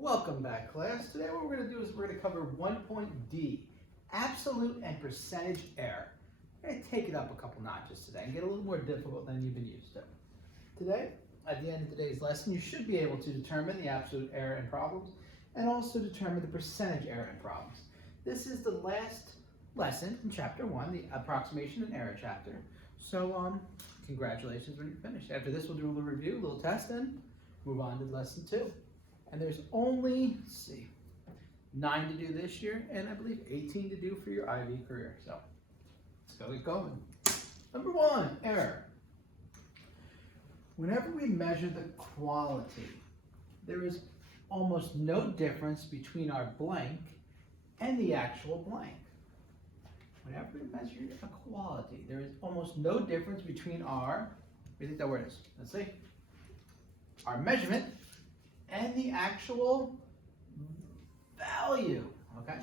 Welcome back, class. Today what we're going to do is we're going to cover 1.D, absolute and percentage error. We're going to take it up a couple notches today and get a little more difficult than you've been used to. Today, at the end of today's lesson, you should be able to determine the absolute error in problems and also determine the percentage error in problems. This is the last lesson in chapter 1, the approximation and error chapter. So congratulations when you're finished. After this, we'll do a little review, a little test, and move on to lesson 2. And there's only, 9 to do this year, and I believe 18 to do for your IB career. So let's go get going. Number 1, error. Whenever we measure the quality, there is almost no difference between our blank and the actual blank. Whenever we measure a quality, there is almost no difference between our, what do you think that word is? Let's see. Our measurement and the actual value, okay?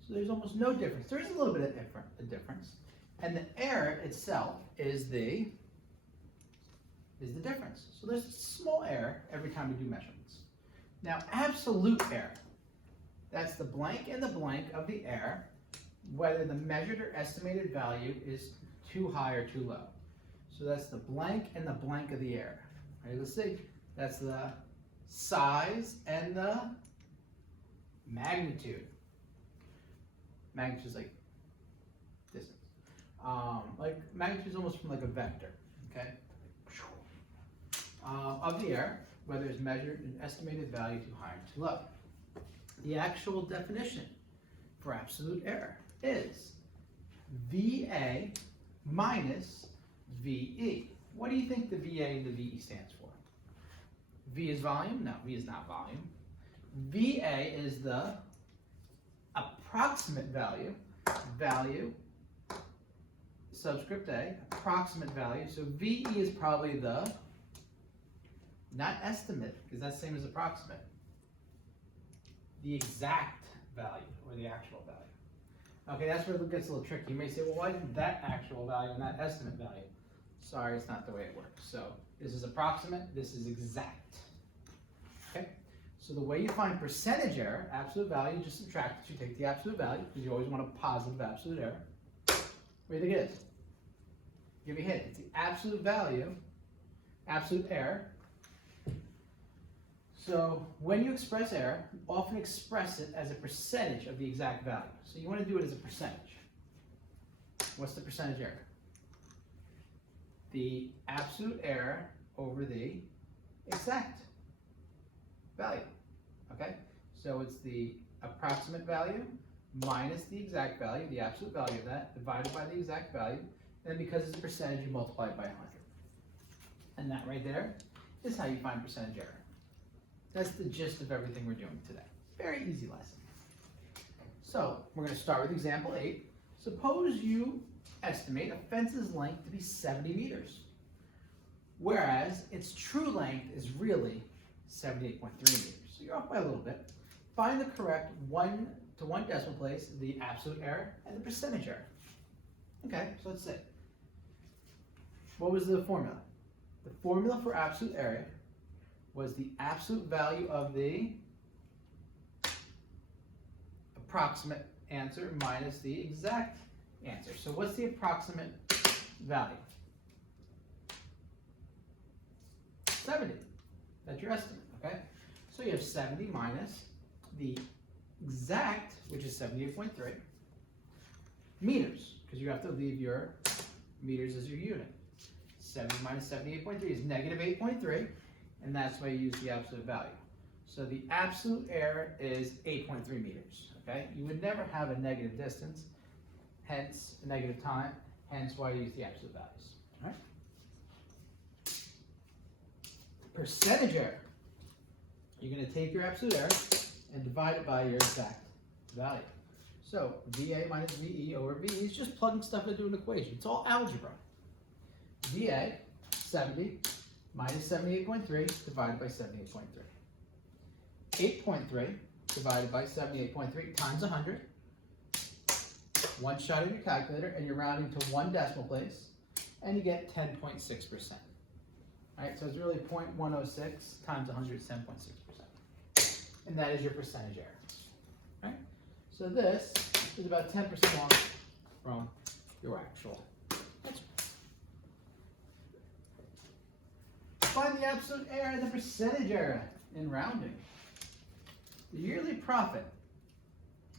So there's almost no difference. There is a little bit of a difference. And the error itself is the difference. So there's a small error every time we do measurements. Now, absolute error, that's the blank and the blank of the error, whether the measured or estimated value is too high or too low. So that's the blank and the blank of the error. All right, let's see. That's the size and the magnitude. Magnitude is like distance. Like magnitude is almost from like a vector, okay? Of the error, whether it's measured an estimated value too high or too low. The actual definition for absolute error is VA minus VE. What do you think the VA and the VE stands for? V is volume? No, V is not volume. VA is the approximate value, subscript A, approximate value. So VE is probably the, not estimate, because that's the same as approximate, the exact value, or the actual value. Okay, that's where it gets a little tricky. You may say, well, why isn't that actual value and that estimate value? Sorry, it's not the way it works. So this is approximate, this is exact. Okay, so the way you find percentage error, absolute value, you just subtract it. You take the absolute value, because you always want a positive absolute error. What do you think it is? Give me a hint. It's the absolute value, absolute error. So when you express error, you often express it as a percentage of the exact value. So you want to do it as a percentage. What's the percentage error? The absolute error over the exact value. Okay? So it's the approximate value minus the exact value, the absolute value of that, divided by the exact value. And because it's a percentage, you multiply it by 100. And that right there is how you find percentage error. That's the gist of everything we're doing today. Very easy lesson. So we're going to start with example 8. Suppose you estimate a fence's length to be 70 meters, whereas its true length is really 78.3 meters. So you're off by a little bit. Find the correct 1 to 1 decimal place, the absolute error, and the percentage error. Okay, so let's see. What was the formula? The formula for absolute error was the absolute value of the approximate answer minus the exact answer. So what's the approximate value? 70. That's your estimate, okay? So you have 70 minus the exact, which is 78.3, meters, because you have to leave your meters as your unit. 70 minus 78.3 is negative 8.3. And that's why you use the absolute value. So the absolute error is 8.3 meters, okay? You would never have a negative distance, hence a negative time, hence why you use the absolute values, all right? Percentage error. You're gonna take your absolute error and divide it by your exact value. So VA minus VE over VE is just plugging stuff into an equation. It's all algebra. VA, 70, minus 78.3 divided by 78.3. 8.3 divided by 78.3 times 100. One shot of your calculator, and you're rounding to 1 decimal place, and you get 10.6%. All right, so it's really 0.106 times 100 is 10.6%. and that is your percentage error. Right? So this is about 10% off from your actual answer. Find the absolute error and the percentage error in rounding. The yearly profit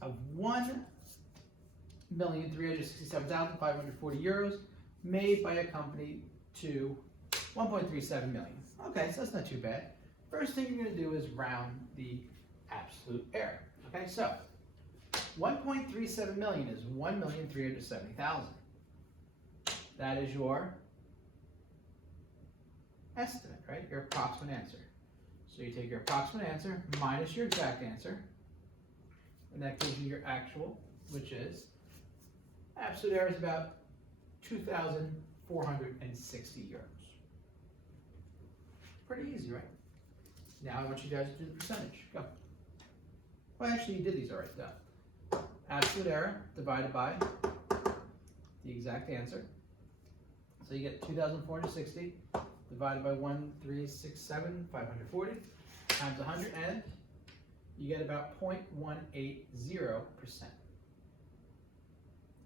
of 1,367,540 euros made by a company to 1.37 million. Okay, so that's not too bad. First thing you're going to do is round the absolute error. Okay, so 1.37 million is 1,370,000. That is your estimate, right? Your approximate answer. So you take your approximate answer minus your exact answer, and that gives you your actual, which is absolute error is about 2,460 euros. Pretty easy, right? Now I want you guys to do the percentage. Go. Well, actually, you did these already. Done. Absolute error divided by the exact answer. So you get 2,460 divided by 1,367,540 times 100, and you get about 0.180%.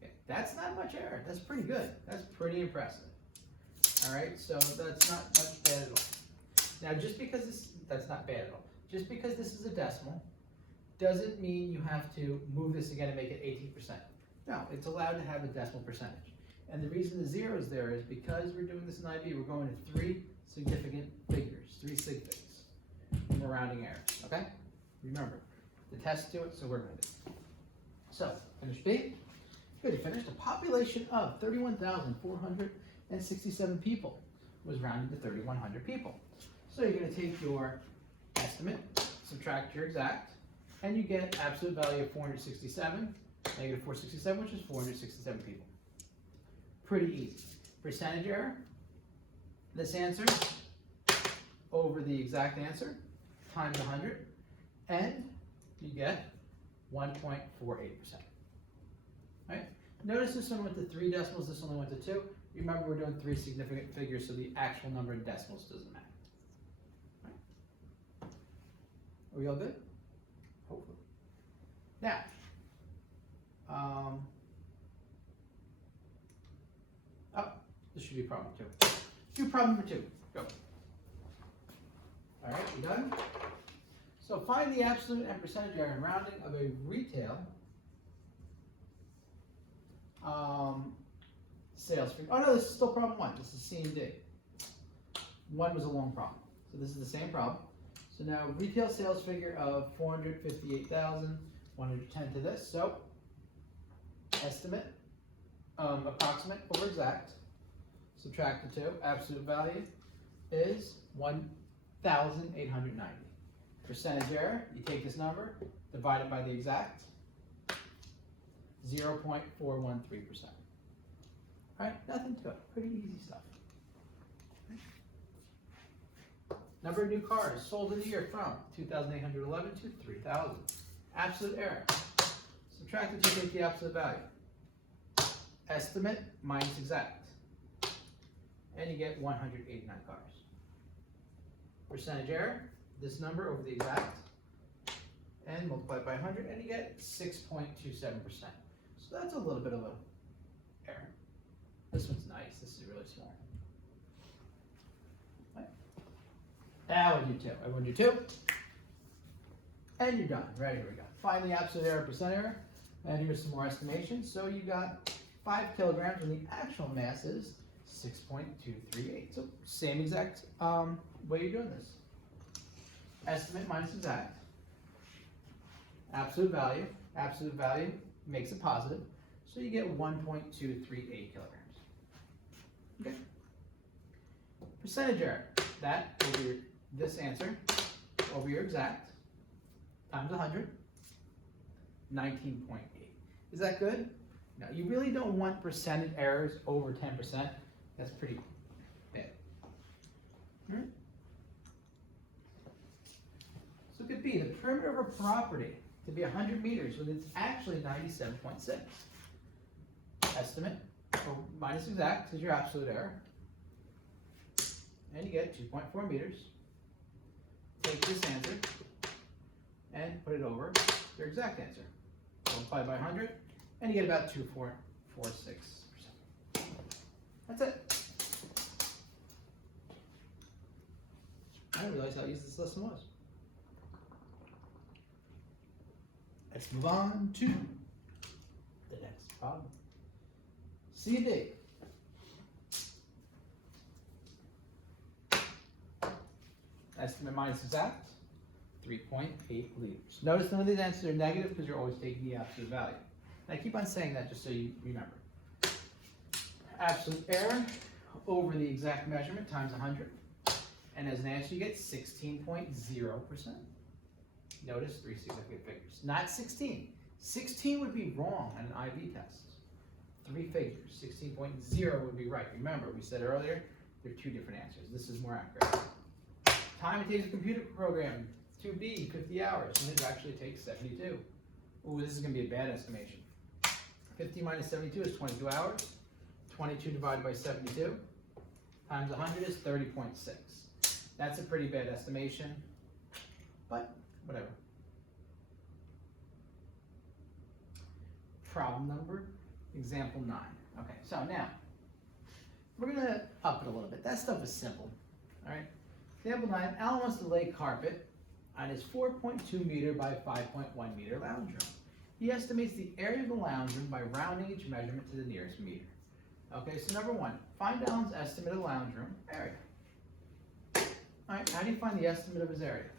Okay, that's not much error. That's pretty good. That's pretty impressive. All right, so that's not much bad at all. Now, just because that's not bad at all. Just because this is a decimal doesn't mean you have to move this again and make it 18%. No, it's allowed to have a decimal percentage. And the reason the zero is there is because we're doing this in IB, we're going to 3 significant figures, 3 sig figs, and we're rounding errors, okay? Remember, the test to it, so we're going to. So, finish B. Good, you finished. A population of 31,467 people was rounded to 3,100 people. So you're going to take your estimate, subtract your exact, and you get absolute value of 467, negative 467, which is 467 people. Pretty easy. Percentage error, this answer over the exact answer times 100, and you get 1.48%. Right? Notice this one went to 3 decimals, this only went to 2. Remember, we're doing 3 significant figures, so the actual number in decimals doesn't matter. Right? Are we all good? Hopefully. Now, this should be problem 2. Do problem number 2. Go. All right, you done? So find the absolute and percentage error in rounding of a retail sales figure. Oh no, this is still problem 1. This is C and D. 1 was a long problem. So this is the same problem. So now retail sales figure of 458,110 to this. So estimate, approximate over exact. Subtract the 2. Absolute value is 1,890. Percentage error, you take this number, divide it by the exact, 0.413%. All right, nothing to it. Pretty easy stuff. Number of new cars sold in a year from 2,811 to 3,000. Absolute error. Subtract the 2, take the absolute value. Estimate minus exact. And you get 189 cars. Percentage error, this number over the exact, and multiply it by 100, and you get 6.27%. So that's a little bit of a error. This one's nice. This is really small. Right. Now we'll do 2. Everyone do 2. And you're done. Right, here we go. Find the absolute error, percent error. And here's some more estimations. So you got 5 kilograms, and the actual mass is 6.238. So same exact way you're doing this. Estimate minus exact. Absolute value. Absolute value makes it positive. So you get 1.238 kilograms. Okay. Percentage error. That over your, this answer over your exact times 100. 19.8. Is that good? No, you really don't want percentage errors over 10%. That's pretty bad. So look at B, the perimeter of a property to be 100 meters when it's actually 97.6. Estimate minus exact is your absolute error. And you get 2.4 meters. Take this answer, and exact answer. Multiply by 100, and you get about 2.46%. That's it. I didn't realize how easy this lesson was. Let's move on to the next problem. CD. Estimate minus exact, 3.8 liters. Notice none of these answers are negative because you're always taking the absolute value. And I keep on saying that just so you remember. Absolute error over the exact measurement times 100. And as an answer, you get 16.0%. Notice 3 significant figures, not 16. 16 would be wrong on an IB test. 3 figures, 16.0 would be right. Remember, we said earlier, there are 2 different answers. This is more accurate. Time it takes a computer program, 2B, 50 hours, and it actually takes 72. Ooh, this is going to be a bad estimation. 50 minus 72 is 22 hours. 22 divided by 72 times 100 is 30.6. That's a pretty bad estimation, but whatever. Problem number, example 9. Okay, so now, we're going to up it a little bit. That stuff is simple, all right? Example 9, Alan wants to lay carpet on his 4.2 meter by 5.1 meter lounge room. He estimates the area of the lounge room by rounding each measurement to the nearest meter. Okay, so number 1, find Alan's estimate of the lounge room area. All right, how do you find the estimate of his area?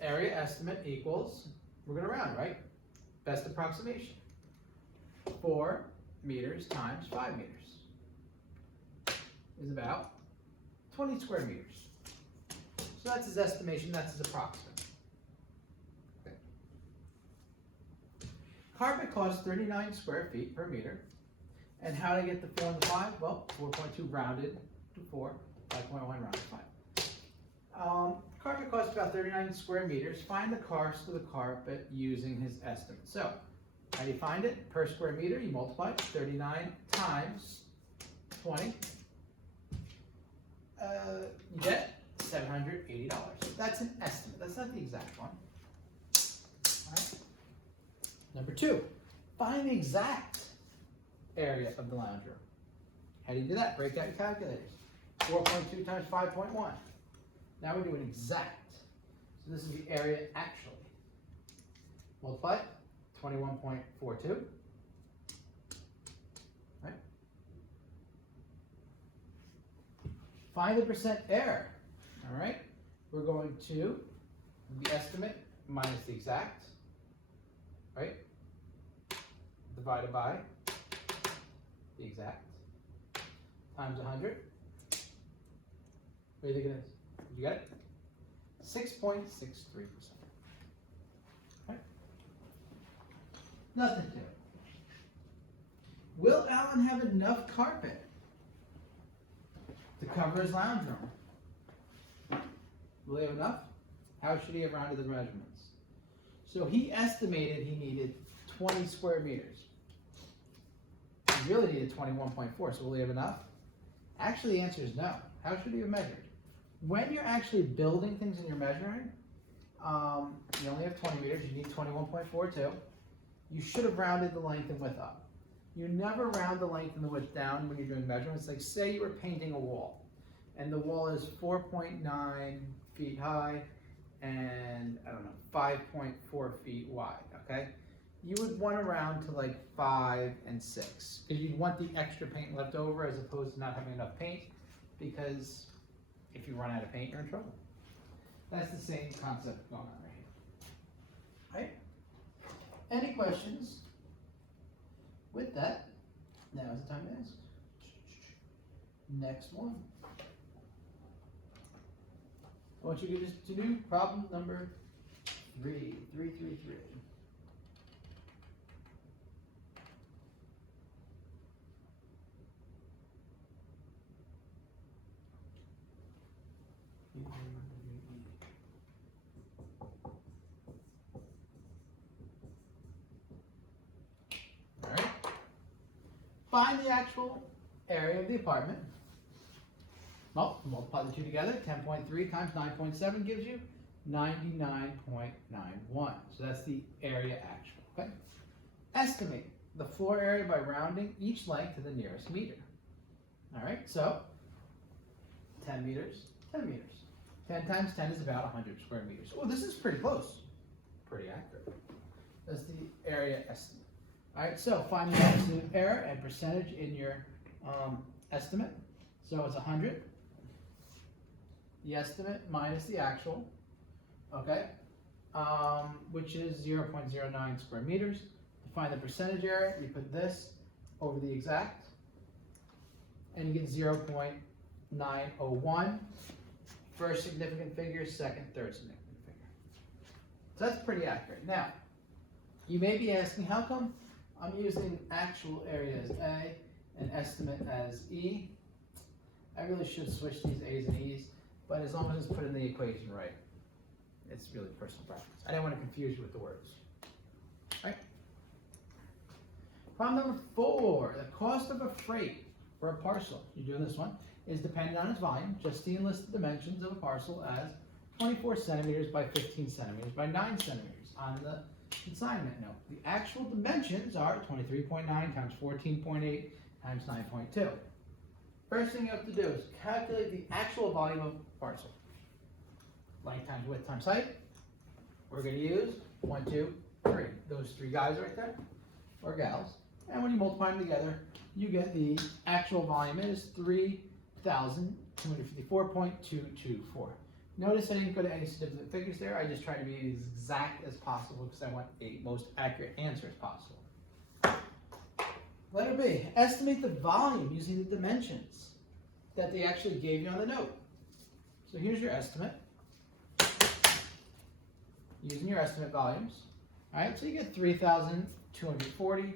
Area estimate equals, we're going to round, right? Best approximation. 4 meters times 5 meters is about 20 square meters. So that's his estimation, that's his approximate. Okay. Carpet costs 39 square feet per meter. And how to get the 4 and the 5? Well, 4.2 rounded to 4, 5.1 rounded to 5. Carpet costs about 39 square meters. Find the cost of the carpet using his estimate. So, how do you find it? Per square meter, you multiply 39 times 20. You get $780. That's an estimate. That's not the exact one. All right. Number 2, find the exact area of the lounge room. How do you do that? Break out your calculators. 4.2 times 5.1. Now we're doing exact. So this is the area actually. Multiply 21.42. Right? Find the percent error. All right. We're going to the estimate minus the exact. Right? Divided by the exact times 100. What do you think it is? Did you get it? 6.63%. Right? Nothing to it. Will Alan have enough carpet to cover his lounge room? Will he have enough? How should he have rounded the measurements? So he estimated he needed 20 square meters. He really needed 21.4, so will he have enough? Actually, the answer is no. How should he have measured? When you're actually building things and you're measuring, you only have 20 meters, you need 21.42. You should have rounded the length and width up. You never round the length and the width down when you're doing measurements. Like say you were painting a wall, and the wall is 4.9 feet high and, I don't know, 5.4 feet wide, okay? You would want to round to like 5 and 6, because you'd want the extra paint left over as opposed to not having enough paint, because if you run out of paint, you're in trouble. That's the same concept going on right here. Right? Any questions? With that, now is the time to ask. Next one. I want you to do problem number 3. All right. Find the actual area of the apartment. Well, multiply the two together. 10.3 times 9.7 gives you 99.91. So that's the area actual, okay? Estimate the floor area by rounding each length to the nearest meter. All right, so 10 meters, 10 meters. 10 times 10 is about 100 square meters. Oh, this is pretty close. Pretty accurate. That's the area estimate. All right, so find the absolute error and percentage in your estimate. So it's 100. The estimate minus the actual, okay, which is 0.09 square meters. To find the percentage error, you put this over the exact, and you get 0.901. First significant figure, second, third significant figure. So that's pretty accurate. Now, you may be asking, how come I'm using actual area as A and estimate as E? I really should switch these A's and E's, but as long as it's put in the equation right, it's really personal preference. I didn't want to confuse you with the words. Right? Problem number 4, the cost of a freight for a parcel, you're doing this one, is dependent on its volume. Justine listed dimensions of a parcel as 24 centimeters by 15 centimeters by 9 centimeters on the consignment note. The actual dimensions are 23.9 times 14.8 times 9.2. First thing you have to do is calculate the actual volume of the parcel. Length times width times height. We're going to use 1, 2, 3. Those 3 guys right there, or gals. And when you multiply them together, you get the actual volume is 3,254.224. Notice I didn't go to any significant figures there. I just tried to be as exact as possible because I want a most accurate answer as possible. Letter B, estimate the volume using the dimensions that they actually gave you on the note. So here's your estimate. Using your estimate volumes. All right, so you get 3,240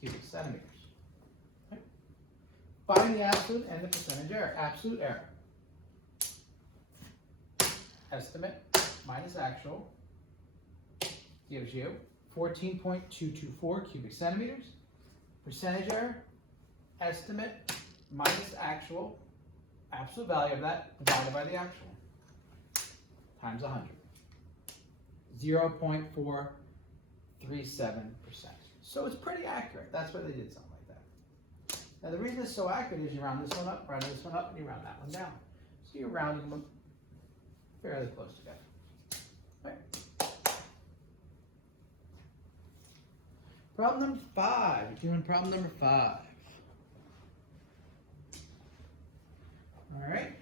cubic centimeters. Okay. Find the absolute and the percentage error. Absolute error. Estimate minus actual gives you 14.224 cubic centimeters. Percentage error, estimate minus actual, absolute value of that divided by the actual, times 100. 0.437%. So it's pretty accurate. That's why they did something like that. Now the reason it's so accurate is you round this one up, round this one up, and you round that one down. So you're rounding them fairly close together. Right. Problem number 5. We're doing problem number 5. All right.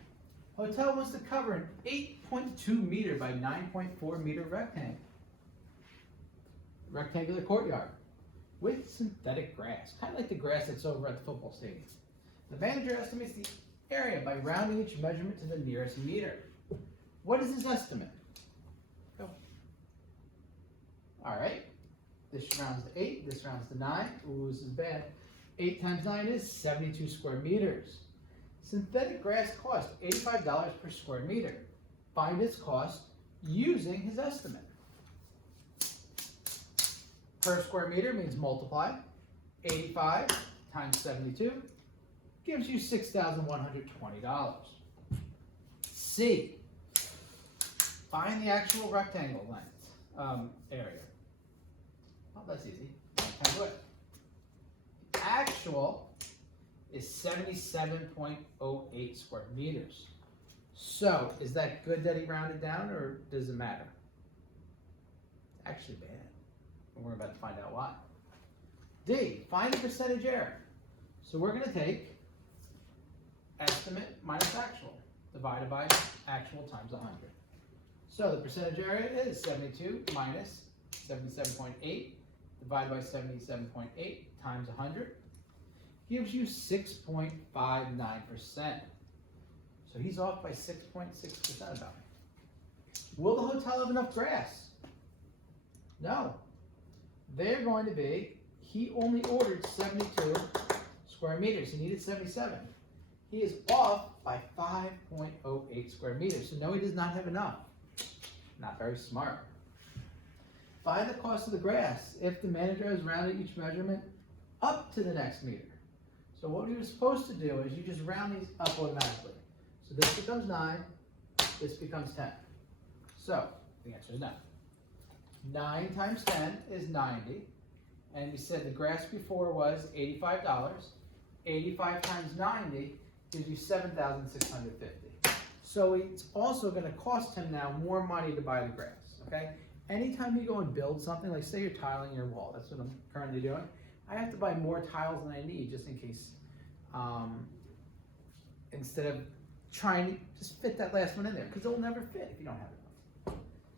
Hotel wants to cover an 8.2 meter by 9.4 meter rectangular courtyard with synthetic grass, kind of like the grass that's over at the football stadium. The manager estimates the area by rounding each measurement to the nearest meter. What is his estimate? Go. All right. This rounds to 8, this rounds to 9. Ooh, this is bad. 8 times 9 is 72 square meters. Synthetic grass costs $85 per square meter. Find its cost using his estimate. Per square meter means multiply. 85 times 72 gives you $6,120. C. Find the actual rectangle length area. Oh, that's easy. Times width. The actual is 77.08 square meters. So, is that good that he rounded down, or does it matter? Actually bad. And we're about to find out why. D, find the percentage error. So we're going to take estimate minus actual, divided by actual times 100. So the percentage error is 72 minus 77.8, divided by 77.8 times 100. Gives you 6.59%. So he's off by 6.6% about it. Will the hotel have enough grass? No. They're going to be, he only ordered 72 square meters. He needed 77. He is off by 5.08 square meters. So no, he does not have enough. Not very smart. Find the cost of the grass if the manager has rounded each measurement up to the next meter. So what you're supposed to do is you just round these up automatically. So this becomes 9, this becomes 10. So the answer is no. 9 times 10 is 90. And we said the grass before was $85. 85 times 90 gives you $7,650. So it's also going to cost him now more money to buy the grass, okay? Anytime you go and build something, like say you're tiling your wall, that's what I'm currently doing, I have to buy more tiles than I need just in case, instead of trying to just fit that last one in there, because it'll never fit if you don't have enough.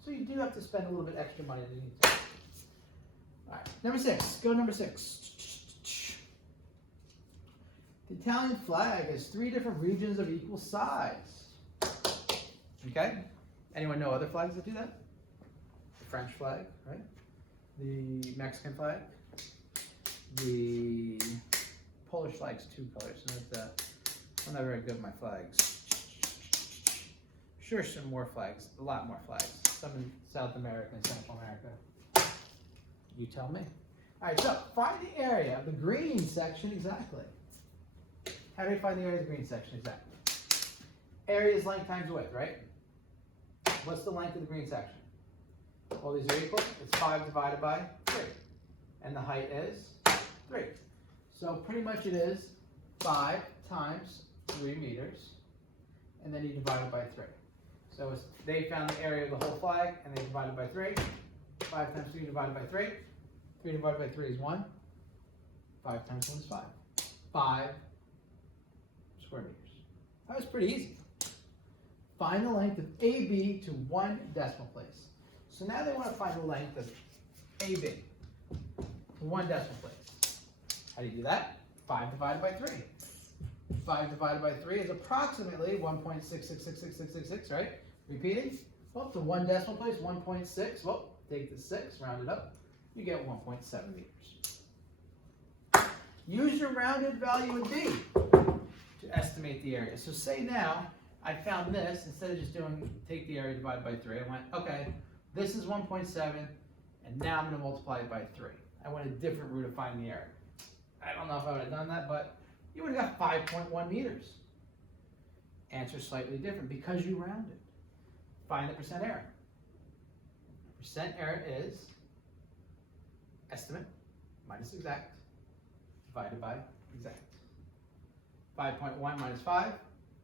So you do have to spend a little bit extra money than you need to. All right, number 6, go number 6. The Italian flag has 3 different regions of equal size. Okay? Anyone know other flags that do that? The French flag, right? The Mexican flag. The Polish flag's 2 colors. So I'm not very good at my flags. Sure, some more flags, a lot more flags. Some in South America and Central America. You tell me. All right, so find the area of the green section exactly. How do you find the area of the green section exactly? Area is length times width, right? What's the length of the green section? All these are equal. It's 5 divided by 3. And the height is 3. So pretty much it is 5 times 3 meters. And then you divide it by 3. So they found the area of the whole flag and they divided by 3. 5 times 3 divided by 3. 3 divided by 3 is 1. 5 times 1 is 5. 5 square meters. That was pretty easy. Find the length of AB to 1 decimal place. So now they want to find the length of AB to 1 decimal place. How do you do that? 5 divided by 3. 5 divided by 3 is approximately 1.6666666, right? Repeating. Well, to 1 decimal place, 1.6. Well, take the 6, round it up. You get 1.7 meters. Use your rounded value in B to estimate the area. So say now, I found this, instead of just take the area divided by 3, I went, okay, this is 1.7, and now I'm going to multiply it by 3. I went a different route of finding the area. I don't know if I would have done that, but you would have got 5.1 meters. Answer slightly different because you rounded. Find the percent error. Percent error is estimate minus exact divided by exact. 5.1 minus 5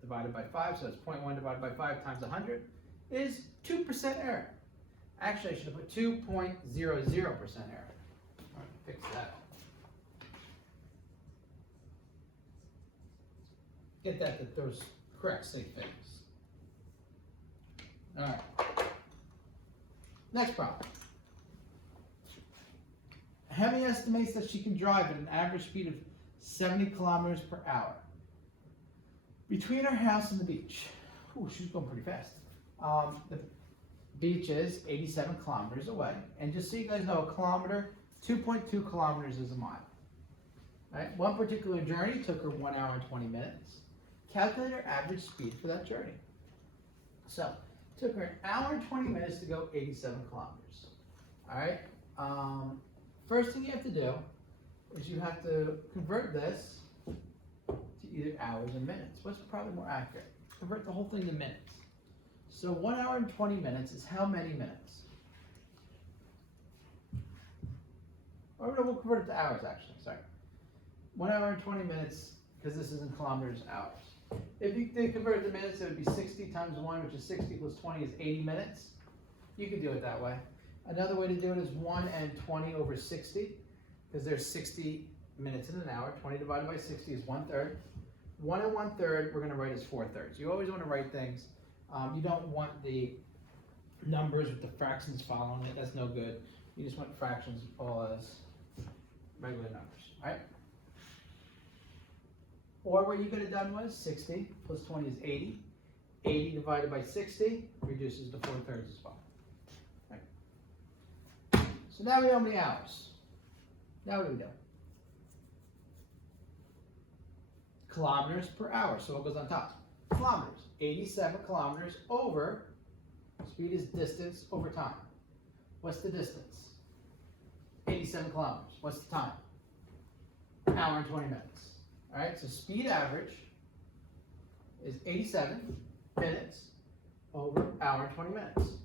divided by 5, so it's 0.1 divided by 5 times 100 is 2% error. Actually, I should have put 2.00% error. All right, fix that. Get that those correct safe things. All right. Next problem. Hemi estimates that she can drive at an average speed of 70 kilometers per hour between her house and the beach. Ooh, she's going pretty fast. The beach is 87 kilometers away. And just so you guys know, a kilometer, 2.2 kilometers is a mile. Right? One particular journey took her 1 hour and 20 minutes. Calculate her average speed for that journey. So, it took her an hour and 20 minutes to go 87 kilometers. All right? First thing you have to do is you have to convert this to either hours and minutes. What's probably more accurate? Convert the whole thing to minutes. So 1 hour and 20 minutes is how many minutes? Or no, we'll convert it to hours actually, sorry. 1 hour and 20 minutes, because this is in kilometers, hours. If you convert it to minutes, it would be 60 times 1, which is 60 plus 20 is 80 minutes. You could do it that way. Another way to do it is 1 and 20 over 60, because there's 60 minutes in an hour. 20 divided by 60 is 1/3. 1 and 1/3 we're going to write as 4/3. You always want to write things. You don't want the numbers with the fractions following it. That's no good. You just want fractions all as regular numbers, right? Or what you could have done was 60 plus 20 is 80. 80 divided by 60 reduces to 4/3 as well. Right. So now we know the hours. Now what do we do? Kilometers per hour. So what goes on top? Kilometers. 87 kilometers over, speed is distance over time. What's the distance? 87 kilometers. What's the time? An hour and 20 minutes. All right, so speed average is 87 minutes over hour and 20 minutes.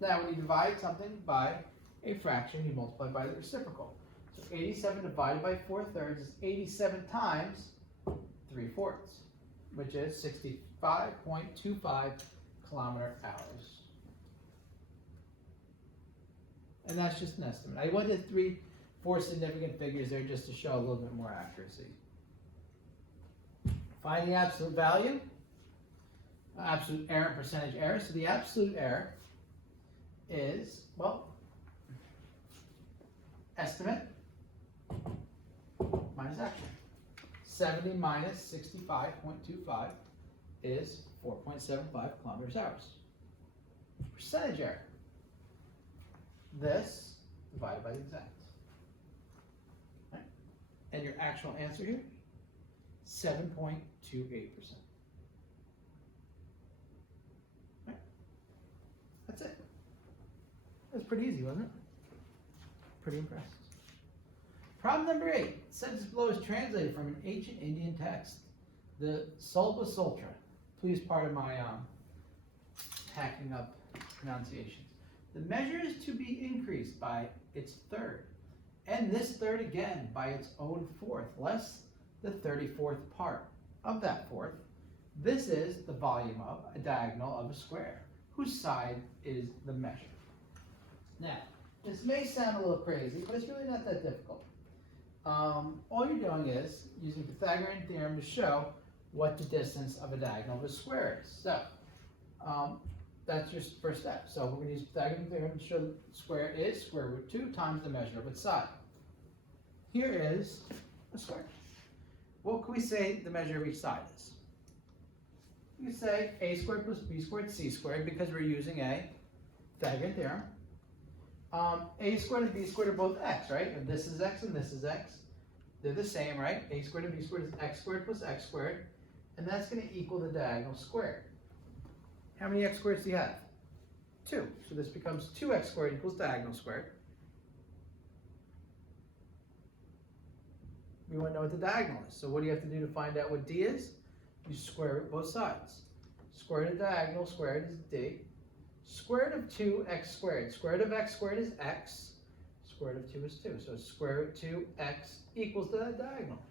Now, when you divide something by a fraction, you multiply by the reciprocal. So 87 divided by 4/3 is 87 times 3/4, which is 65.25 kilometer hours. And that's just an estimate. I wanted 4 significant figures there just to show a little bit more accuracy. Find the absolute value, absolute error and percentage error. So the absolute error is, well, estimate minus actual. 70 minus 65.25 is 4.75 kilometers hours. Percentage error. This divided by the exact. Right? And your actual answer here, 7.28%. Right? That's it. That was pretty easy, wasn't it? Pretty impressed. Problem number 8. Sentence below is translated from an ancient Indian text. The Sulba Sutra. Please pardon my hacking up pronunciations. The measure is to be increased by its third, and this third again by its own fourth, less the 34th part of that fourth. This is the volume of a diagonal of a square, whose side is the measure. Now, this may sound a little crazy, but it's really not that difficult. All you're doing is using Pythagorean theorem to show what the distance of a diagonal of a square is. So, that's your first step. So we're going to use Pythagorean theorem to show the square is square root 2 times the measure of its side. Here is a square. What can we say the measure of each side is? We can say a squared plus b squared c squared because we're using a Pythagorean theorem. A squared and b squared are both x, right? If this is x and this is x, they're the same, right? A squared and b squared is x squared plus x squared, and that's going to equal the diagonal squared. How many x squareds do you have? 2. So this becomes 2x squared equals diagonal squared. We want to know what the diagonal is. So what do you have to do to find out what d is? You square root both sides. Square root of diagonal squared is d. Square root of 2x squared. Square root of x squared is x. Square root of 2 is 2. So square root 2x equals the diagonal.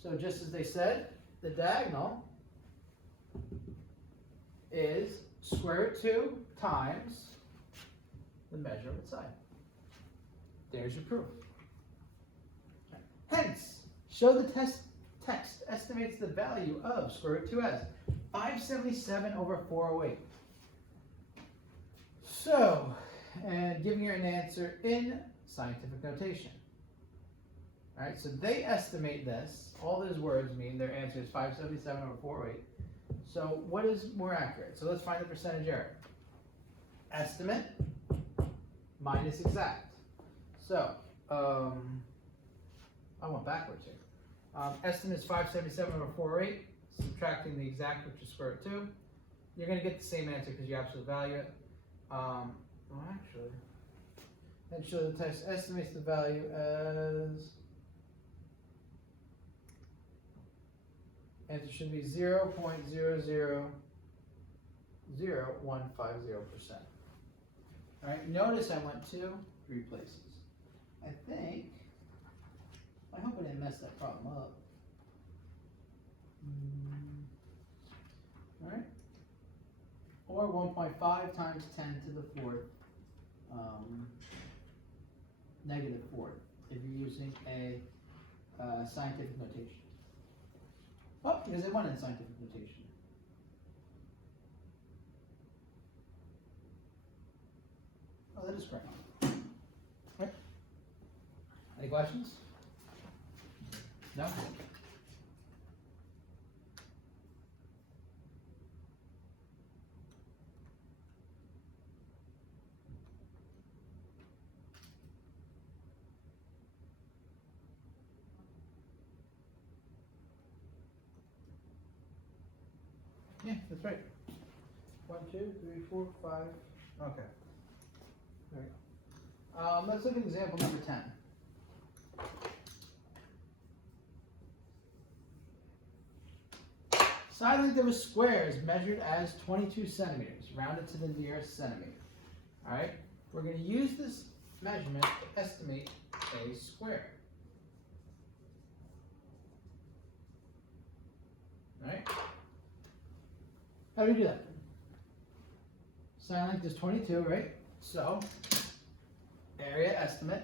So just as they said, the diagonal is square root 2 times the measure of its side. There's your proof. Hence, show the text estimates the value of square root 2 as 577 over 408. So, and giving you an answer in scientific notation. All right, so they estimate this. All those words mean their answer is 577 over 408. So what is more accurate? So let's find the percentage error. Estimate minus exact. So, I went backwards here. Estimate is 577 over 408. Subtracting the exact, which is square root 2. You're going to get the same answer because you absolute value it. Well, actually, the text estimates the value as, answer should be 0.000150%. All right, notice I went to 3 places. I hope I didn't mess that problem up. All right, or 1.5 times 10 to the 4th, negative 4th, if you're using a scientific notation. Oh, because it went in scientific notation. Oh, that is correct. Right. Any questions? No? Yeah, that's right. 1, 2, 3, 4, 5. Okay. There we go. Let's look at example number 10. Side length of a square is measured as 22 centimeters, rounded to the nearest centimeter. All right, we're going to use this measurement to estimate a square. All right, how do we do that? Sine length is 22, right? So, area estimate,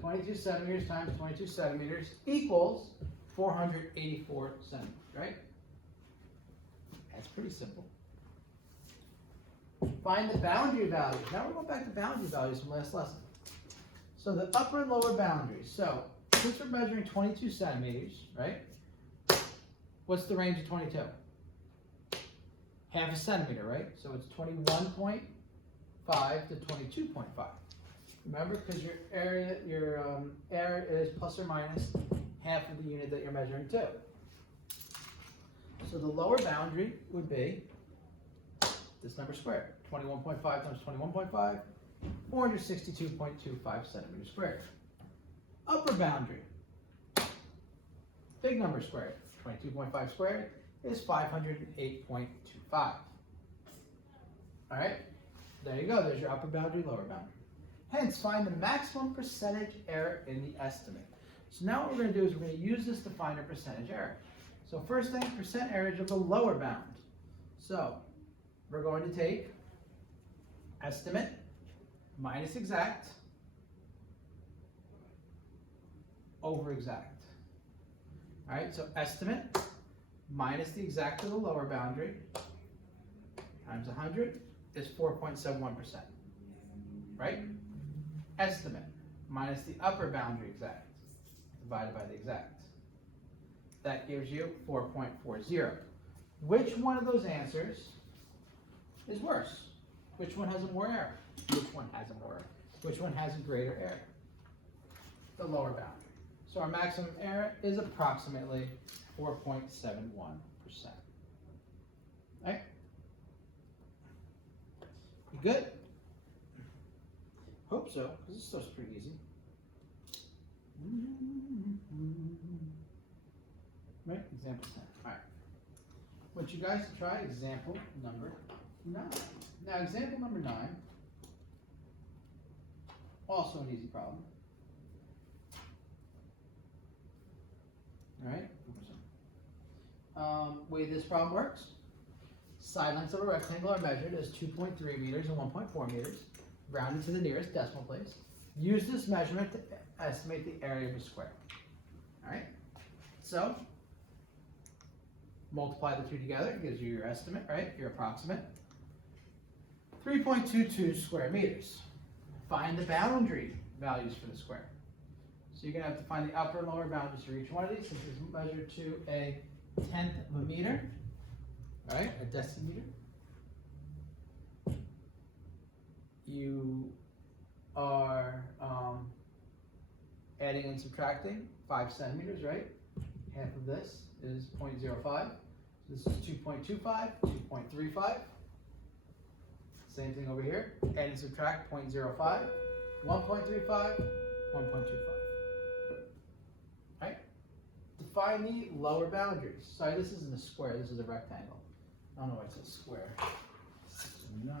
22 centimeters times 22 centimeters equals 484 centimeters, right? That's pretty simple. Find the boundary values. Now we're going back to boundary values from last lesson. So the upper and lower boundaries. So since we're measuring 22 centimeters, right? What's the range of 22? Half a centimeter, right? So it's 21.5 to 22.5. Remember, because your area is plus or minus half of the unit that you're measuring to. So the lower boundary would be this number squared. 21.5 times 21.5, 462.25 centimeters squared. Upper boundary, big number squared. 22.5 squared is 508.25. All right, there you go. There's your upper boundary, lower boundary. Hence, find the maximum percentage error in the estimate. So now what we're going to do is we're going to use this to find a percentage error. So first thing, percentage of the lower bound. So we're going to take estimate minus exact over exact. All right, so estimate minus the exact of the lower boundary times 100 is 4.71%, right? Estimate minus the upper boundary exact divided by the exact. That gives you 4.40. Which one of those answers is worse? Which one has a more error? Which one has a more error? Which one has a greater error? The lower boundary. So our maximum error is approximately 4.71%. Right? You good? Hope so, because this stuff's pretty easy. Right? Example 10. All right. Want you guys to try example number 9. Now, example number 9, also an easy problem. All right. Way this problem works. Side lengths of a rectangle are measured as 2.3 meters and 1.4 meters, rounded to the nearest decimal place. Use this measurement to estimate the area of a square. All right. So multiply the two together, it gives you your estimate, right? Your approximate. 3.22 square meters. Find the boundary values for the square. So you're going to have to find the upper and lower boundaries for each one of these. This is measured to a tenth of a meter, right? A decimeter. You are adding and subtracting 5 centimeters, right? Half of this is 0.05. So this is 2.25, 2.35. Same thing over here. Add and subtract 0.05, 1.35, 1.25. Right? Define the lower boundaries. Sorry, this isn't a square, this is a rectangle. I don't know why it says square. 9.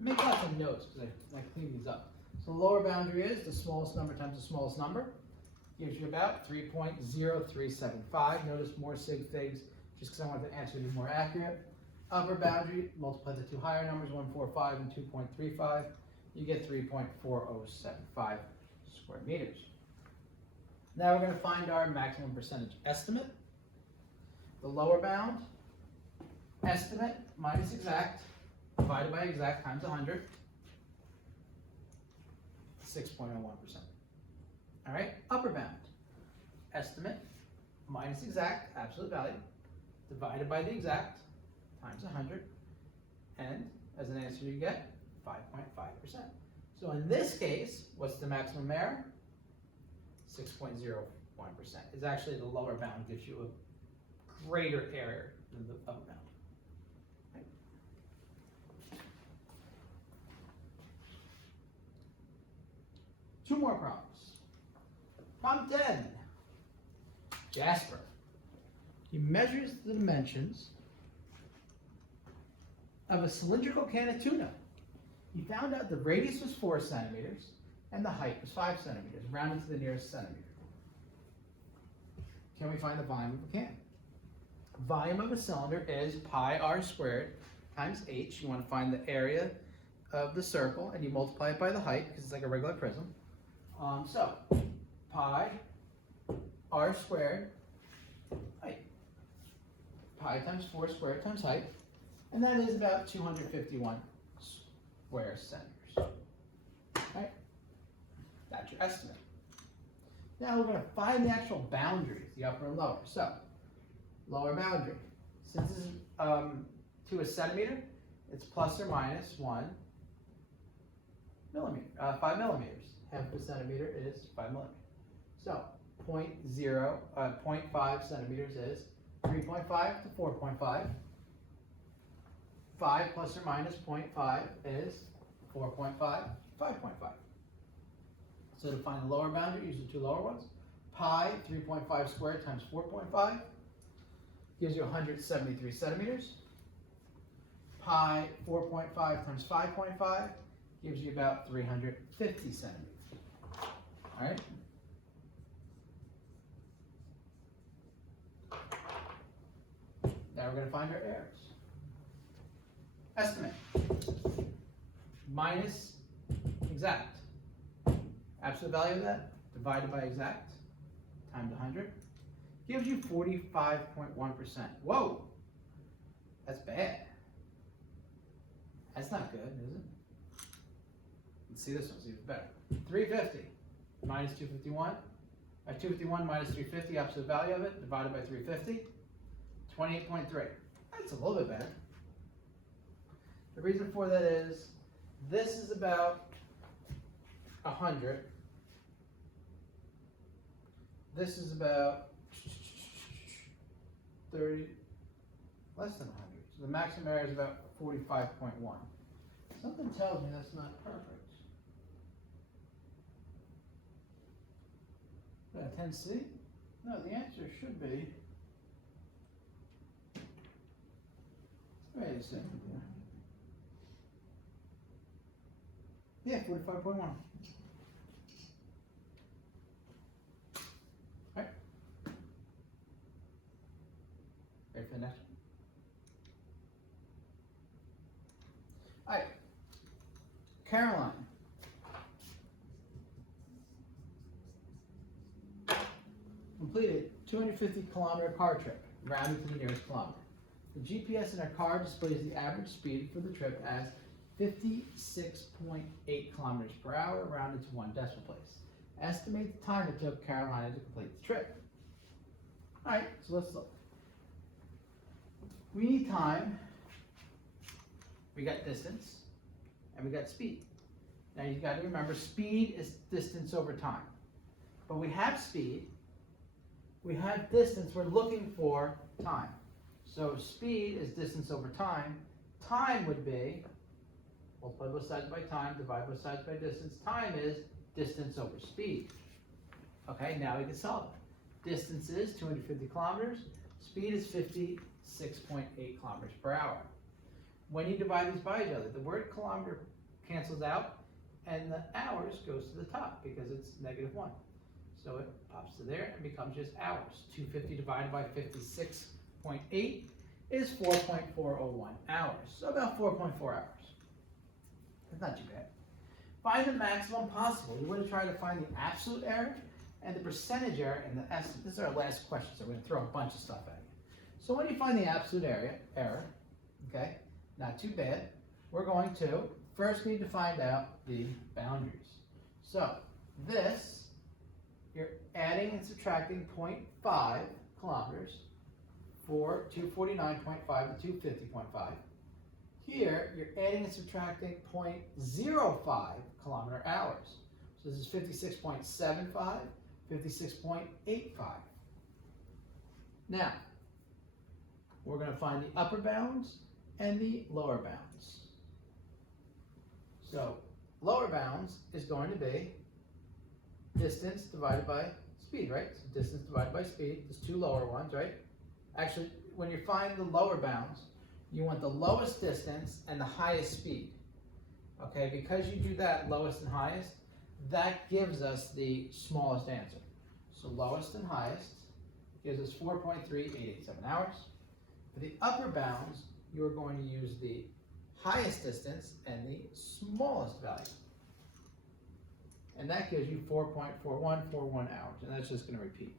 Make lots of notes because I clean these up. So the lower boundary is the smallest number times the smallest number. Gives you about 3.0375. Notice more sig figs just because I want the answer to be more accurate. Upper boundary, multiply the two higher numbers, 145 and 2.35. You get 3.4075 square meters. Now we're going to find our maximum percentage estimate. The lower bound, estimate minus exact, divided by exact times 100, 6.01%. All right, upper bound, estimate minus exact, absolute value, divided by the exact times 100, and as an answer you get 5.5%. So in this case, what's the maximum error? 6.01%. Is actually the lower bound gives you a greater error than the upper bound. Okay. Two more problems. Problem 10. Jasper. He measures the dimensions of a cylindrical can of tuna. He found out the radius was 4 centimeters and the height was 5 centimeters, rounded to the nearest centimeter. Can we find the volume of a can? Volume of a cylinder is pi r squared times h. You want to find the area of the circle and you multiply it by the height because it's like a regular prism. So pi r squared height. Pi times 4 squared times height. And that is about 251 square centimeters. Right? That's your estimate. Now we're going to find the actual boundaries, the upper and lower. So, lower boundary. Since this is to a centimeter, it's plus or minus 1 millimeter, 5 millimeters. Half a centimeter is 5 millimeters. So, 0.5 centimeters is 3.5 to 4.5. 5 plus or minus 0.5 is 4.5, 5.5. So to find the lower boundary, use the two lower ones. Pi 3.5 squared times 4.5 gives you 173 centimeters. Pi 4.5 times 5.5 gives you about 350 centimeters. All right? Now we're going to find our errors. Estimate minus exact. Absolute value of that divided by exact times 100 gives you 45.1%. Whoa, that's bad. That's not good, is it? Let's see this one, see if it's better. 350 minus 251. 251 minus 350, absolute value of it, divided by 350, 28.3. That's a little bit better. The reason for that is this is about 100. This is about 30, less than 100. So the maximum error is about 45.1. Something tells me that's not perfect. Yeah, 10C? No, the answer should be. Wait a second. Yeah, 45.1. Right. Ready for the next one? All right. Caroline. Completed 250-kilometer car trip, rounded to the nearest kilometer. The GPS in our car displays the average speed for the trip as 56.8 kilometers per hour, rounded to 1 decimal place. Estimate the time it took Carolina to complete the trip. All right, so let's look. We need time, we got distance, and we got speed. Now you've got to remember, speed is distance over time. But we have speed, we have distance, we're looking for time. So speed is distance over time. Time would be, multiply both sides by time, divide both sides by distance. Time is distance over speed. Okay, now we can solve it. Distance is 250 kilometers. Speed is 56.8 kilometers per hour. When you divide these by each other, the word kilometer cancels out and the hours goes to the top because it's -1. So it pops to there and becomes just hours. 250 divided by 56.8 is 4.401 hours. So about 4.4 hours. That's not too bad. Find the maximum possible. We're going to try to find the absolute error and the percentage error and the estimate. This is our last question, so we're going to throw a bunch of stuff at you. So when you find the absolute error, okay, not too bad, we're going to first need to find out the boundaries. So this, you're adding and subtracting 0.5 kilometers for 249.5 to 250.5. Here, you're adding and subtracting 0.05 kilometer hours. So this is 56.75, 56.85. Now, we're going to find the upper bounds and the lower bounds. So, lower bounds is going to be distance divided by speed, right? So distance divided by speed. There's two lower ones, right? Actually, when you find the lower bounds, you want the lowest distance and the highest speed. Okay, because you do that, lowest and highest, that gives us the smallest answer. So lowest and highest gives us 4.3887 hours. For the upper bounds, you are going to use the highest distance and the smallest value. And that gives you 4.4141 hours, and that's just going to repeat.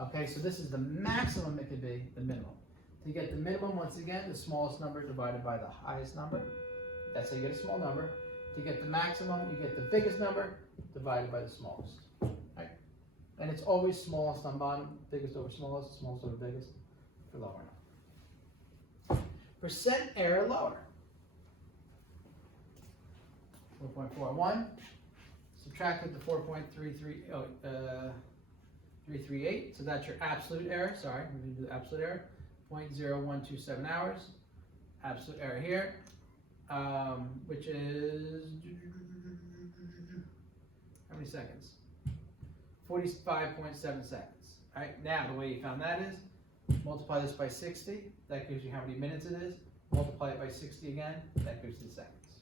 Okay, so this is the maximum it could be, the minimum. To get the minimum, once again, the smallest number divided by the highest number. That's how you get a small number. To get the maximum, you get the biggest number divided by the smallest. Right? And it's always smallest on bottom, biggest over smallest, smallest over biggest for lower number. Percent error lower. 4.41. Subtract with the 4.338. So that's your absolute error. Sorry, we're going to do the absolute error. 0.0127 hours. Absolute error here, which is how many seconds? 45.7 seconds. All right. Now the way you found that is multiply this by 60. That gives you how many minutes it is. Multiply it by 60 again. That gives you the seconds.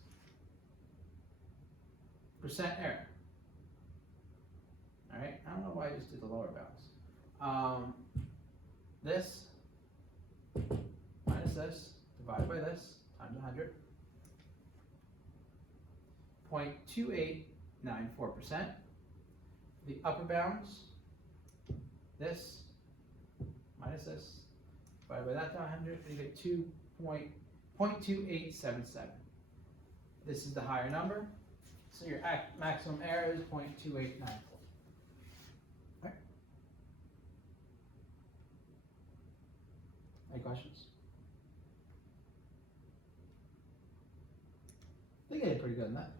Percent error. All right. I don't know why I just did the lower bounds. This minus this divided by this times 100. 0.2894%. The upper bounds, this minus this divided by that to 100, and you get 0.2877. This is the higher number, so your maximum error is 0.2894. Right. Any questions? I think I did pretty good on that.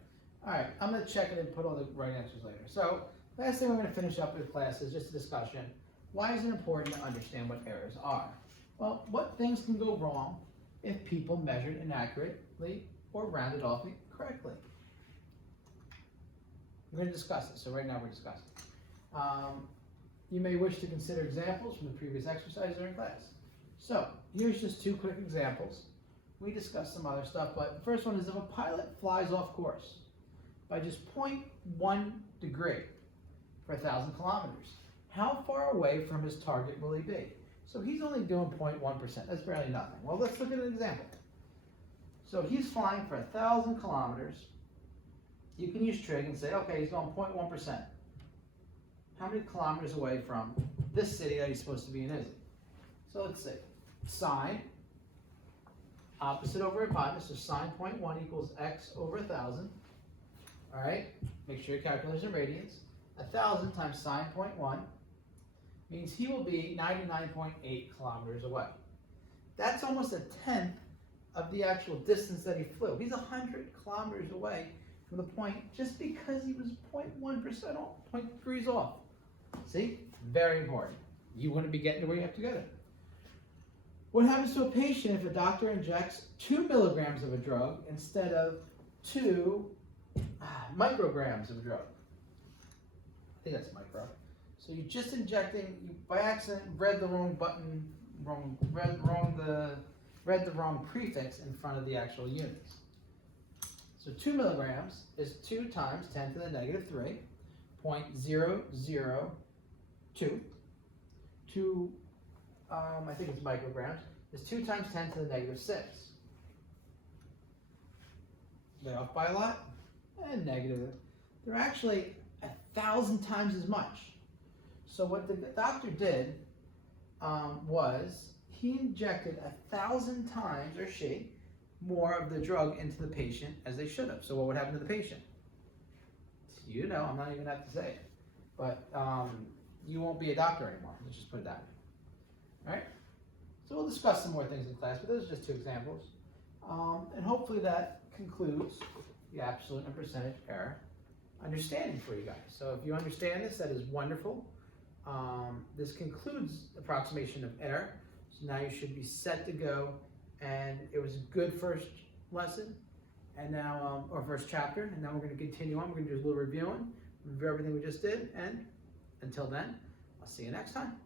All right, I'm going to check it and put all the right answers later. So, last thing we're going to finish up with class is just a discussion. Why is it important to understand what errors are? Well, what things can go wrong if people measured inaccurately or rounded off correctly? We're going to discuss it. So right now we're discussing. You may wish to consider examples from the previous exercises during class. So here's just two quick examples. We discussed some other stuff, but the first one is if a pilot flies off course by just 0.1 degree for 1,000 kilometers, how far away from his target will he be? So he's only doing 0.1%. That's barely nothing. Well, let's look at an example. So he's flying for 1,000 kilometers. You can use trig and say, okay, he's going 0.1%. How many kilometers away from this city that he's supposed to be in is he? So let's see. Sine, opposite over hypotenuse, so sine 0.1 equals x over 1,000. All right, make sure your calculator's in radians. 1,000 times sine 0.1 means he will be 99.8 kilometers away. That's almost a tenth of the actual distance that he flew. He's 100 kilometers away from the point just because he was 0.1% off, 0.3 degrees off. See, very important. You wouldn't be getting to where you have to go to. What happens to a patient if a doctor injects 2 milligrams of a drug instead of 2 micrograms of a drug? I think that's micro. So you're just injecting, you by accident read the wrong button, read the wrong prefix in front of the actual units. So 2 milligrams is 2 times 10 to the negative 3, 0.002. 2, I think it's micrograms, is 2 times 10 to the negative 6. They off by a lot? And negative. They're actually 1,000 times as much. So what the doctor did was he injected 1,000 times, or she, more of the drug into the patient as they should have. So what would happen to the patient? You know, I'm not even going to have to say it. But you won't be a doctor anymore. Let's just put it that way. All right? So we'll discuss some more things in class, but those are just 2 examples. And hopefully that concludes the absolute and percentage error understanding for you guys. So if you understand this, that is wonderful. This concludes approximation of error. So now you should be set to go, and it was a good first lesson, and now, or first chapter, and now we're going to continue on. We're going to do a little reviewing, review everything we just did, and until then, I'll see you next time.